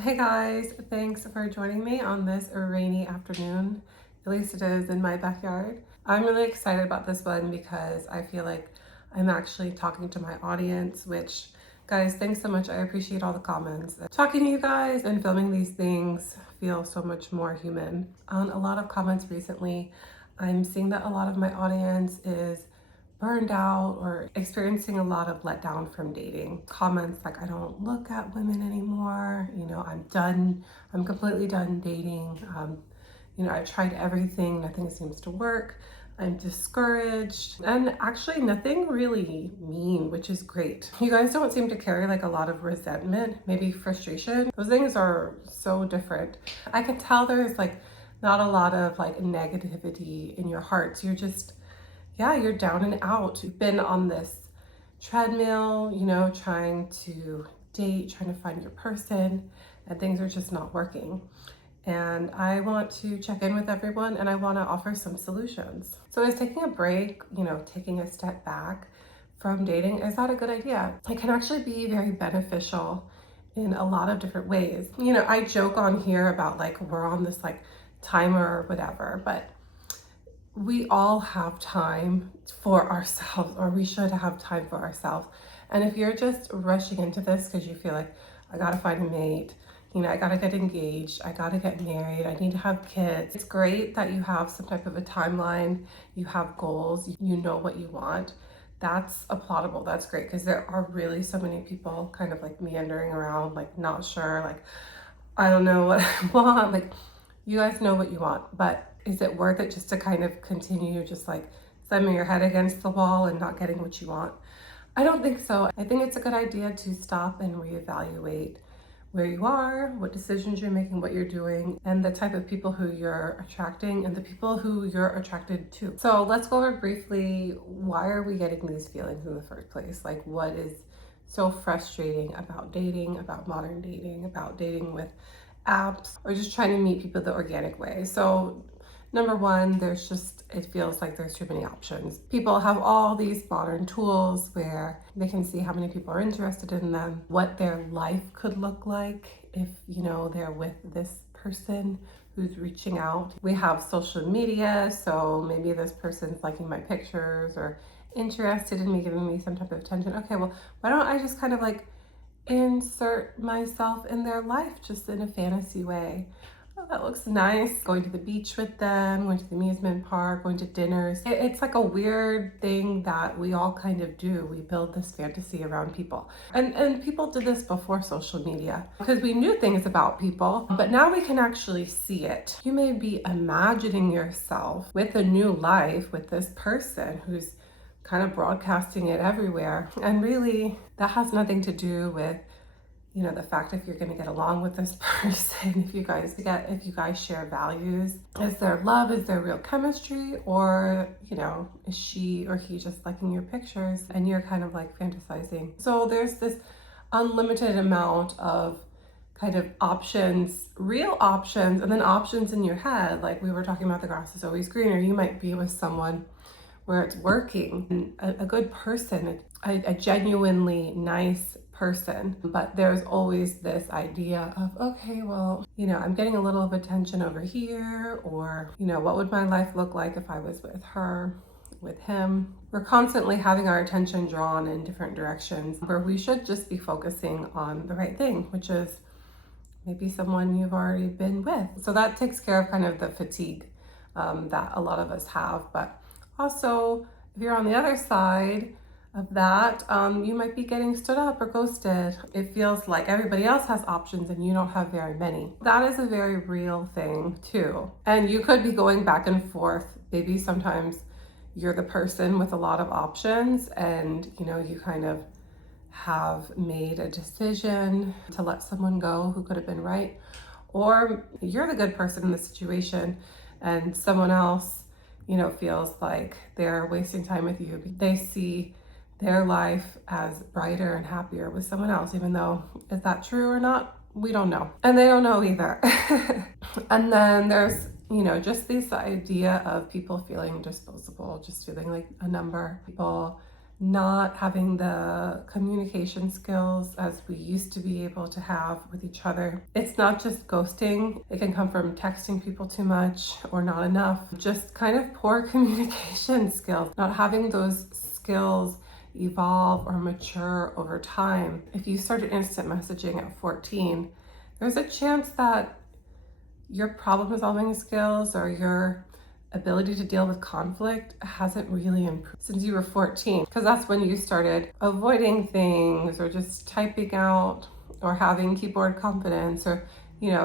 Hey guys, thanks for joining me on this rainy afternoon. At least it is in my backyard. I'm really excited about this one because I feel like I'm actually talking to my audience, which, guys, thanks so much. I appreciate all the comments. Talking to you guys and filming these things feel so much more human. On a lot of comments recently, I'm seeing that a lot of my audience is burned out or experiencing a lot of letdown from dating. Comments like, I don't look at women anymore, I'm done, I'm completely done dating. I've tried everything, nothing seems to work. I'm discouraged, and actually nothing really mean, which is great. You guys don't seem to carry like a lot of resentment, maybe frustration. Those things are so different. I can tell there's like not a lot of like negativity in your hearts. You're just, yeah, you're down and out. You've been on this treadmill, trying to date, trying to find your person, and things are just not working. And I want to check in with everyone and I want to offer some solutions. So is taking a break, taking a step back from dating, is that a good idea? It can actually be very beneficial in a lot of different ways. I joke on here about like we're on this like timer or whatever, but we all have time for ourselves, or we should have time for ourselves. And if you're just rushing into this because you feel like, I gotta find a mate, I gotta get engaged, I gotta get married, I need to have kids. It's great that you have some type of a timeline, you have goals, you know what you want. That's applaudable, that's great, because there are really so many people kind of like meandering around, like not sure, like, I don't know what I want. Like, you guys know what you want, but is it worth it just to kind of continue just like slamming your head against the wall and not getting what you want? I don't think so. I think it's a good idea to stop and reevaluate where you are, what decisions you're making, what you're doing, and the type of people who you're attracting and the people who you're attracted to. So let's go over briefly, why are we getting these feelings in the first place? Like, what is so frustrating about dating, about modern dating, about dating with apps, or just trying to meet people the organic way? So number one, it feels like there's too many options. People have all these modern tools where they can see how many people are interested in them, what their life could look like if, they're with this person who's reaching out. We have social media, so maybe this person's liking my pictures or interested in me, giving me some type of attention. Okay, well, why don't I just kind of like insert myself in their life just in a fantasy way? Oh, that looks nice. Going to the beach with them, going to the amusement park, going to dinners. It's like a weird thing that we all kind of do. We build this fantasy around people. And people did this before social media because we knew things about people, but now we can actually see it. You may be imagining yourself with a new life with this person who's kind of broadcasting it everywhere. And really, that has nothing to do with the fact if you're going to get along with this person, if you guys share values. Is there love? Is there real chemistry? Or, is she or he just liking your pictures and you're kind of like fantasizing? So there's this unlimited amount of kind of options, real options, and then options in your head. Like we were talking about, the grass is always greener. You might be with someone where it's working, a good person, a genuinely nice person, but there's always this idea of, okay, well, I'm getting a little of attention over here, or, what would my life look like if I was with her, with him? We're constantly having our attention drawn in different directions where we should just be focusing on the right thing, which is maybe someone you've already been with. So that takes care of kind of the fatigue that a lot of us have. But also, if you're on the other side of that, you might be getting stood up or ghosted. It feels like everybody else has options and you don't have very many. That is a very real thing too. And you could be going back and forth. Maybe sometimes you're the person with a lot of options and you kind of have made a decision to let someone go who could have been right. Or you're the good person in the situation and someone else feels like they're wasting time with you. They see their life as brighter and happier with someone else, even though, is that true or not? We don't know. And they don't know either. And then there's, just this idea of people feeling disposable, just feeling like a number. People not having the communication skills as we used to be able to have with each other. It's not just ghosting. It can come from texting people too much or not enough. Just kind of poor communication skills, not having those skills evolve or mature over time. If you started instant messaging at 14, there's a chance that your problem solving skills or your ability to deal with conflict hasn't really improved since you were 14, because that's when you started avoiding things or just typing out or having keyboard confidence or,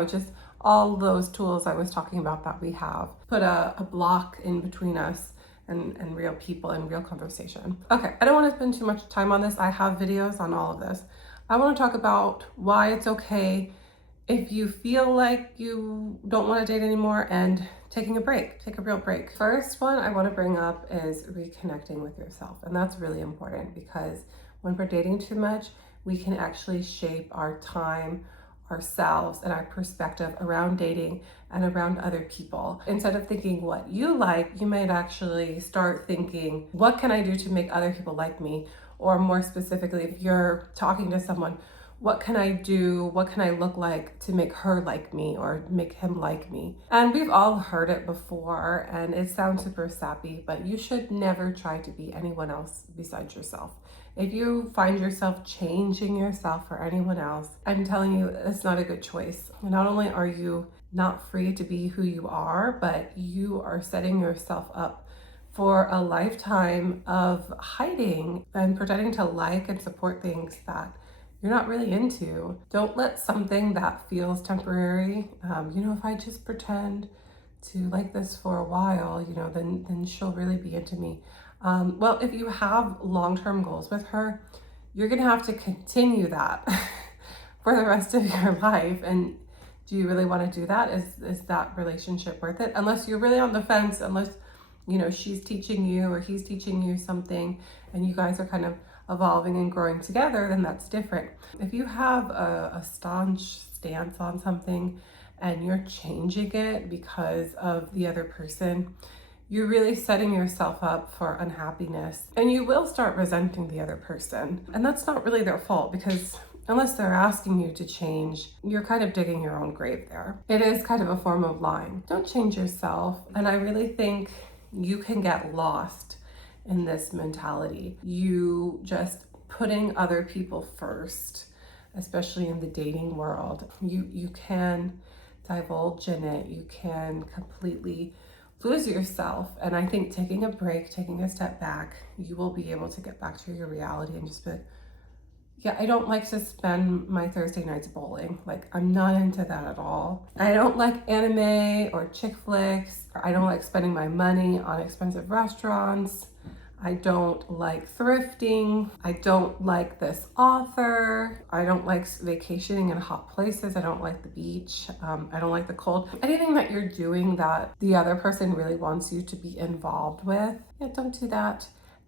just all those tools I was talking about that we have put a block in between us and real people and real conversation. Okay, I don't want to spend too much time on this. I have videos on all of this. I want to talk about why it's okay if you feel like you don't want to date anymore and taking a break, take a real break. First one I want to bring up is reconnecting with yourself. And that's really important because when we're dating too much, we can actually shape our time, ourselves, and our perspective around dating and around other people. Instead of thinking what you like, you might actually start thinking, what can I do to make other people like me? Or more specifically, if you're talking to someone, what can I do? What can I look like to make her like me or make him like me? And we've all heard it before, and it sounds super sappy, but you should never try to be anyone else besides yourself. If you find yourself changing yourself for anyone else, I'm telling you, it's not a good choice. Not only are you not free to be who you are, but you are setting yourself up for a lifetime of hiding and pretending to like and support things that you're not really into. Don't let something that feels temporary, if I just pretend to like this for a while, then she'll really be into me. Well, if you have long-term goals with her, you're gonna have to continue that for the rest of your life. And do you really want to do that? Is that relationship worth it? Unless you're really on the fence, unless she's teaching you or he's teaching you something and you guys are kind of evolving and growing together, then that's different. If you have a staunch stance on something and you're changing it because of the other person, you're really setting yourself up for unhappiness, and you will start resenting the other person. And that's not really their fault, because unless they're asking you to change, you're kind of digging your own grave there. It is kind of a form of lying. Don't change yourself. And I really think you can get lost in this mentality. You just putting other people first, especially in the dating world. You can divulge in it. You can completely lose yourself. And I think taking a break, taking a step back, you will be able to get back to your reality and just be like, yeah, I don't like to spend my Thursday nights bowling. Like, I'm not into that at all. I don't like anime or chick flicks. I don't like spending my money on expensive restaurants. I don't like thrifting. I don't like this author. I don't like vacationing in hot places. I don't like the beach. I don't like the cold. Anything that you're doing that the other person really wants you to be involved with, yeah, don't do that.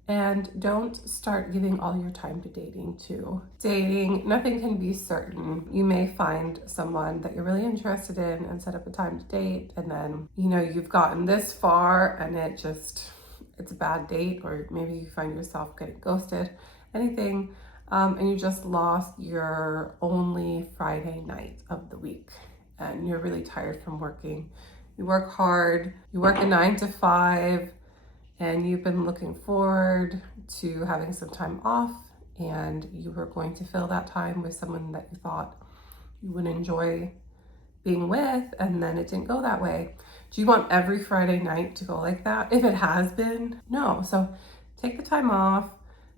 And don't start giving all your time to dating too. Dating, nothing can be certain. You may find someone that you're really interested in and set up a time to date, and then, you've gotten this far and it's a bad date, or maybe you find yourself getting ghosted, anything, and you just lost your only Friday night of the week and you're really tired from working. You work hard, you work a 9 to 5, and you've been looking forward to having some time off, and you were going to fill that time with someone that you thought you would enjoy being with, and then it didn't go that way. Do you want every Friday night to go like that? If it has been, no. So take the time off,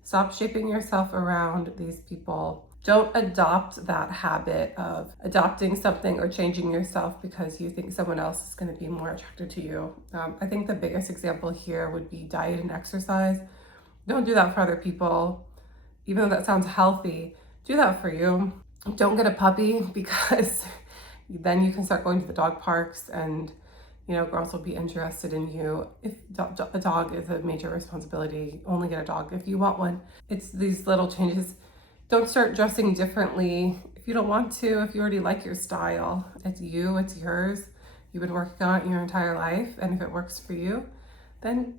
stop shaping yourself around these people. Don't adopt that habit of adopting something or changing yourself because you think someone else is going to be more attracted to you. I think the biggest example here would be diet and exercise. Don't do that for other people. Even though that sounds healthy, do that for you. Don't get a puppy, because then you can start going to the dog parks and girls will be interested in you. If a dog is a major responsibility, only get a dog if you want one. It's these little changes. Don't start dressing differently if you don't want to, if you already like your style. It's you, it's yours. You've been working on it your entire life, and if it works for you, then,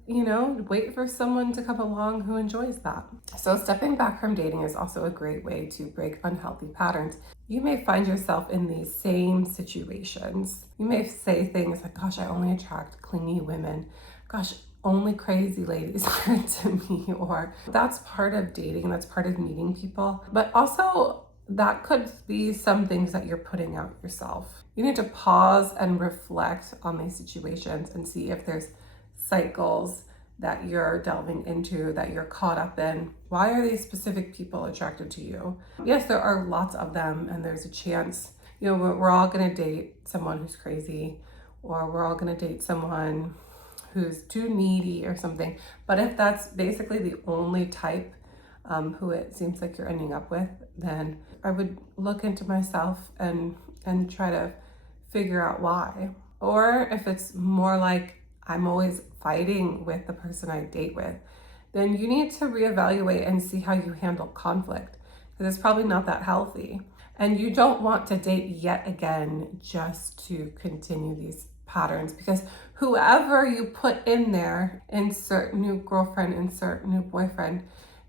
wait for someone to come along who enjoys that. So stepping back from dating is also a great way to break unhealthy patterns. You may find yourself in these same situations. You may say things like, gosh, I only attract clingy women. Gosh, only crazy ladies are into me. Or that's part of dating, that's part of meeting people. But also, that could be some things that you're putting out yourself. You need to pause and reflect on these situations and see if there's cycles that you're delving into, that you're caught up in. Why are these specific people attracted to you? Yes, there are lots of them, and there's a chance, we're all gonna date someone who's crazy, or we're all gonna date someone who's too needy or something. But if that's basically the only type who it seems like you're ending up with, then I would look into myself and try to figure out why. Or if it's more like I'm always fighting with the person I date with, then you need to reevaluate and see how you handle conflict, because it's probably not that healthy. And you don't want to date yet again just to continue these patterns, because whoever you put in there, insert new girlfriend, insert new boyfriend,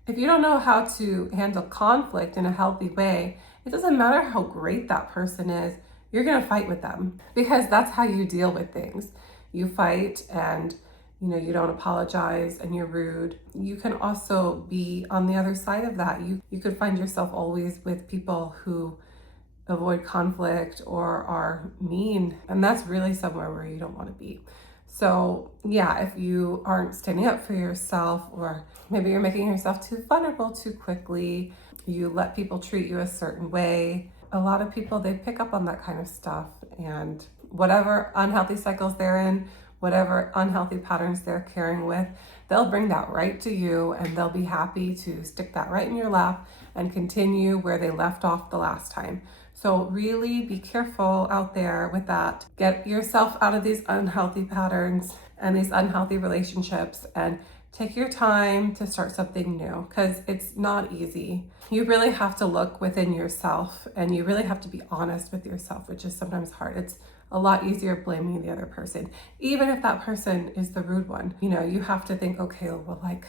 if you don't know how to handle conflict in a healthy way, it doesn't matter how great that person is, you're gonna fight with them, because that's how you deal with things. You fight, and you don't apologize, and you're rude. You can also be on the other side of that. You could find yourself always with people who avoid conflict or are mean, and that's really somewhere where you don't want to be. So yeah, if you aren't standing up for yourself, or maybe you're making yourself too vulnerable too quickly, you let people treat you a certain way. A lot of people, they pick up on that kind of stuff, and whatever unhealthy cycles they're in, whatever unhealthy patterns they're carrying with, they'll bring that right to you, and they'll be happy to stick that right in your lap and continue where they left off the last time. So really be careful out there with that. Get yourself out of these unhealthy patterns and these unhealthy relationships, and take your time to start something new, because it's not easy. You really have to look within yourself, and you really have to be honest with yourself, which is sometimes hard. It's a lot easier blaming the other person, even if that person is the rude one. You have to think, okay, well, like,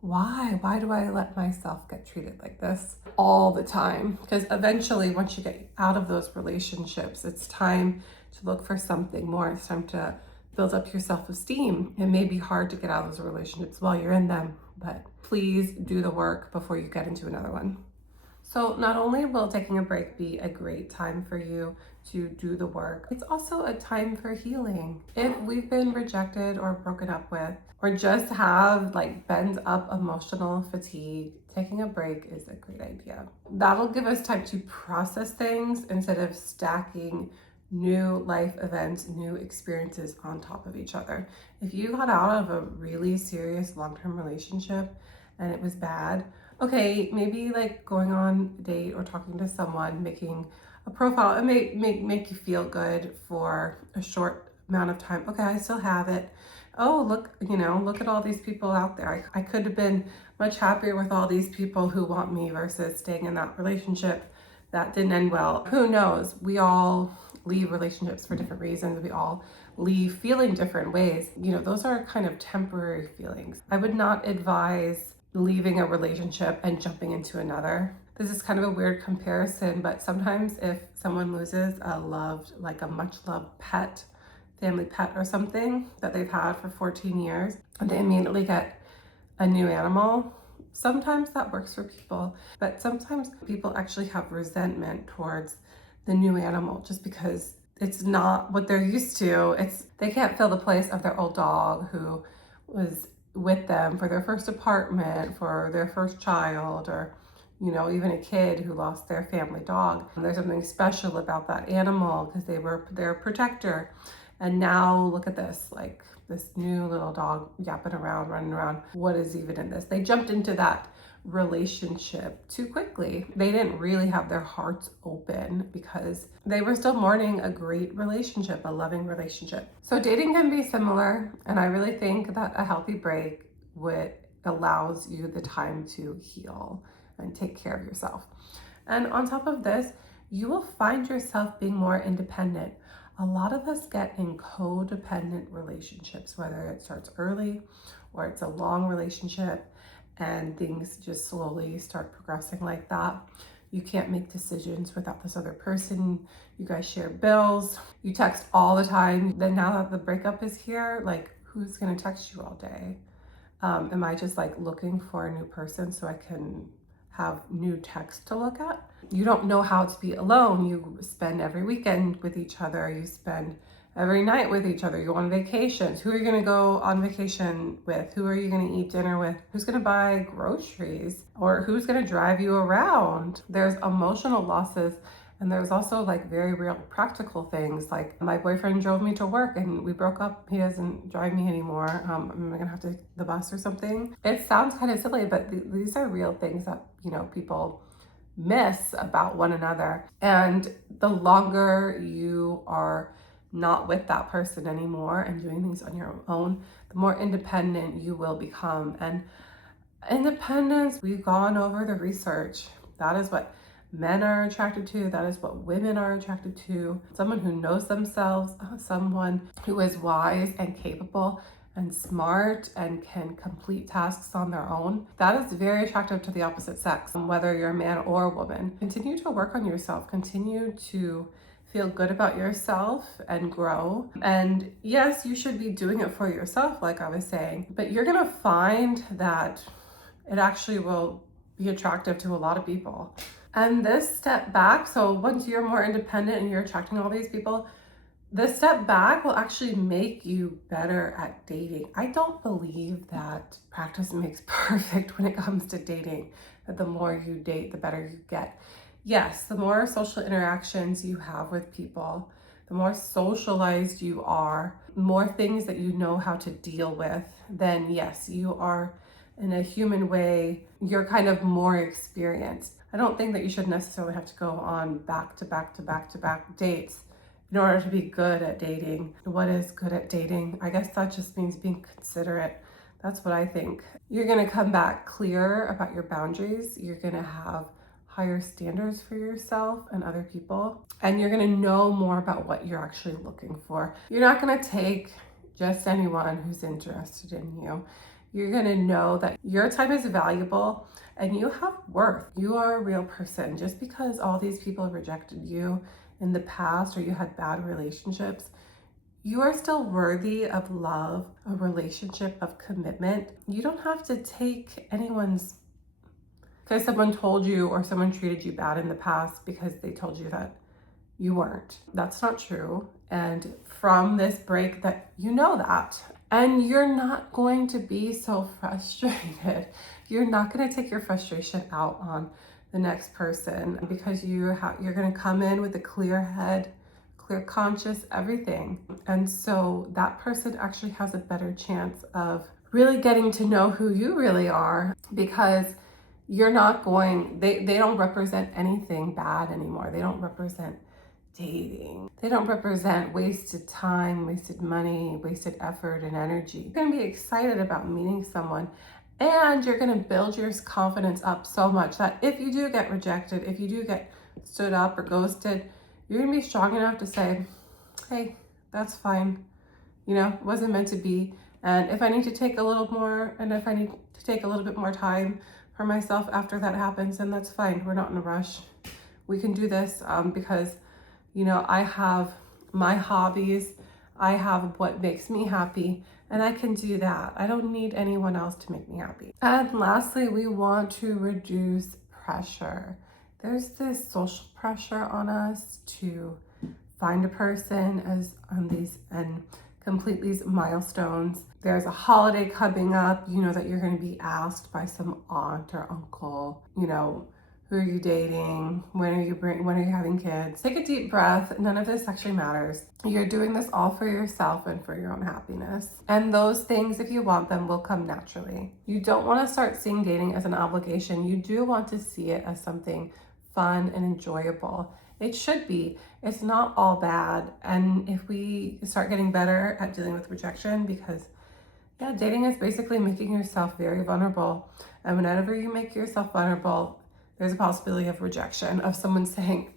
why do I let myself get treated like this all the time? Because eventually, once you get out of those relationships, it's time to look for something more. It's time to build up your self-esteem. It may be hard to get out of those relationships while you're in them, but please do the work before you get into another one. So not only will taking a break be a great time for you to do the work, it's also a time for healing. If we've been rejected or broken up with, or just have like bent up emotional fatigue, taking a break is a great idea. That'll give us time to process things instead of stacking new life events, new experiences on top of each other. If you got out of a really serious long-term relationship and it was bad, okay, maybe like going on a date or talking to someone, making a profile, it may make you feel good for a short amount of time. Okay, I still have it. Oh, look, look at all these people out there. I could have been much happier with all these people who want me versus staying in that relationship that didn't end well. Who knows? We all leave relationships for different reasons. We all leave feeling different ways. Those are kind of temporary feelings. I would not advise leaving a relationship and jumping into another. This is kind of a weird comparison, but sometimes if someone loses a much loved pet, family pet or something that they've had for 14 years, and they immediately get a new animal, sometimes that works for people, but sometimes people actually have resentment towards the new animal just because it's not what they're used to. They can't fill the place of their old dog who was with them for their first apartment, for their first child, or even a kid who lost their family dog. And there's something special about that animal because they were their protector. And now look at this, like this new little dog yapping around, running around. What is even in this? They jumped into that relationship too quickly. They didn't really have their hearts open because they were still mourning a great relationship, a loving relationship. So dating can be similar, and I really think that a healthy break allows you the time to heal and take care of yourself. And on top of this, you will find yourself being more independent. A lot of us get in codependent relationships, whether it starts early or it's a long relationship and things just slowly start progressing like that. You can't make decisions without this other person. You guys share bills. You text all the time. Then now that the breakup is here, like, who's gonna text you all day? Am I just like looking for a new person so I can have new text to look at? You don't know how to be alone. You spend every weekend with each other. You spend every night with each other. You go on vacations. Who are you going to go on vacation with? Who are you going to eat dinner with? Who's going to buy groceries? Or who's going to drive you around? There's emotional losses. And there's also like very real practical things. Like my boyfriend drove me to work and we broke up. He doesn't drive me anymore. I'm gonna have to take the bus or something. It sounds kind of silly, but these are real things that, you know, people miss about one another. And the longer you are not with that person anymore and doing things on your own, the more independent you will become. And independence, we've gone over the research. That is what men are attracted to. That is what women are attracted to. Someone who knows themselves, someone who is wise and capable and smart and can complete tasks on their own. That is very attractive to the opposite sex, whether you're a man or a woman. Continue to work on yourself. Continue to feel good about yourself and grow. And yes, you should be doing it for yourself, like I was saying, but you're gonna find that it actually will be attractive to a lot of people. And this step back, so once you're more independent and you're attracting all these people, the step back will actually make you better at dating. I don't believe that practice makes perfect when it comes to dating, that the more you date, the better you get. Yes, the more social interactions you have with people, the more socialized you are, more things that you know how to deal with, then yes, you are in a human way, you're kind of more experienced. I don't think that you should necessarily have to go on back to back dates in order to be good at dating. What is good at dating? I guess that just means being considerate. That's what I think. You're gonna come back clear about your boundaries. You're gonna have higher standards for yourself and other people. And you're gonna know more about what you're actually looking for. You're not gonna take just anyone who's interested in you. You're gonna know that your time is valuable and you have worth. You are a real person. Just because all these people rejected you in the past or you had bad relationships, you are still worthy of love, a relationship, of commitment. You don't have to take anyone's, because someone told you or someone treated you bad in the past because they told you that you weren't. That's not true. And from this break that you know that. And you're not going to be so frustrated. You're not going to take your frustration out on the next person because you're going to come in with a clear head, clear conscious, everything. And so that person actually has a better chance of really getting to know who you really are, because you're not going, they don't represent anything bad anymore. They don't represent dating. They don't represent wasted time, wasted money, wasted effort and energy. You're gonna be excited about meeting someone, and you're gonna build your confidence up so much that if you do get rejected, if you do get stood up or ghosted, you're gonna be strong enough to say, hey, that's fine. You know, it wasn't meant to be. And if I need to take a little more, and if I need to take a little bit more time for myself after that happens, then that's fine. We're not in a rush. We can do this because, you know, I have my hobbies, I have what makes me happy, and I can do that. I don't need anyone else to make me happy. And lastly, we want to reduce pressure. There's this social pressure on us to find a person and complete these milestones. There's a holiday coming up, you know that you're going to be asked by some aunt or uncle, you know, who are you dating? When are you having kids? Take a deep breath. None of this actually matters. You're doing this all for yourself and for your own happiness. And those things, if you want them, will come naturally. You don't want to start seeing dating as an obligation. You do want to see it as something fun and enjoyable. It should be. It's not all bad. And if we start getting better at dealing with rejection, because yeah, dating is basically making yourself very vulnerable. And whenever you make yourself vulnerable, there's a possibility of rejection, of someone saying,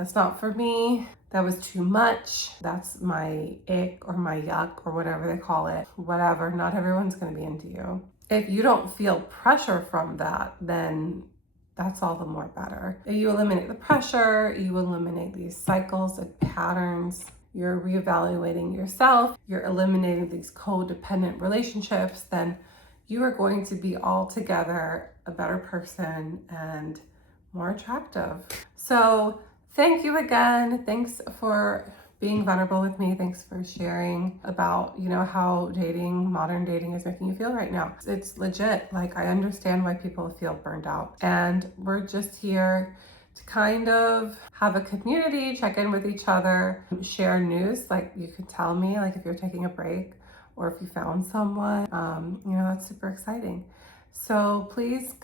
That's not for me. That was too much. That's my ick or my yuck or whatever they call it. Whatever, not everyone's gonna be into you. If you don't feel pressure from that, then that's all the more better. If you eliminate the pressure, you eliminate these cycles and patterns, you're reevaluating yourself, you're eliminating these codependent relationships, then you are going to be altogether a better person and more attractive. So thank you again. Thanks for being vulnerable with me. Thanks for sharing about, how modern dating is making you feel right now. It's legit. Like, I understand why people feel burned out. And we're just here to kind of have a community, check in with each other, share news. Like, you could tell me, like, if you're taking a break or if you found someone, that's super exciting. So please,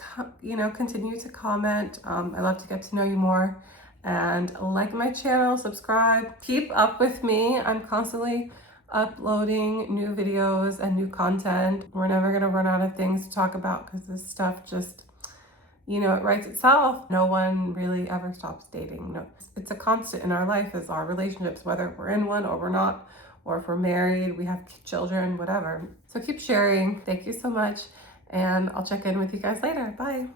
continue to comment. I love to get to know you more. And like my channel, subscribe, keep up with me. I'm constantly uploading new videos and new content. We're never gonna run out of things to talk about because this stuff just, it writes itself. No one really ever stops dating. No, it's a constant in our life is our relationships, whether we're in one or we're not, or if we're married, we have children, whatever. So keep sharing. Thank you so much. And I'll check in with you guys later. Bye.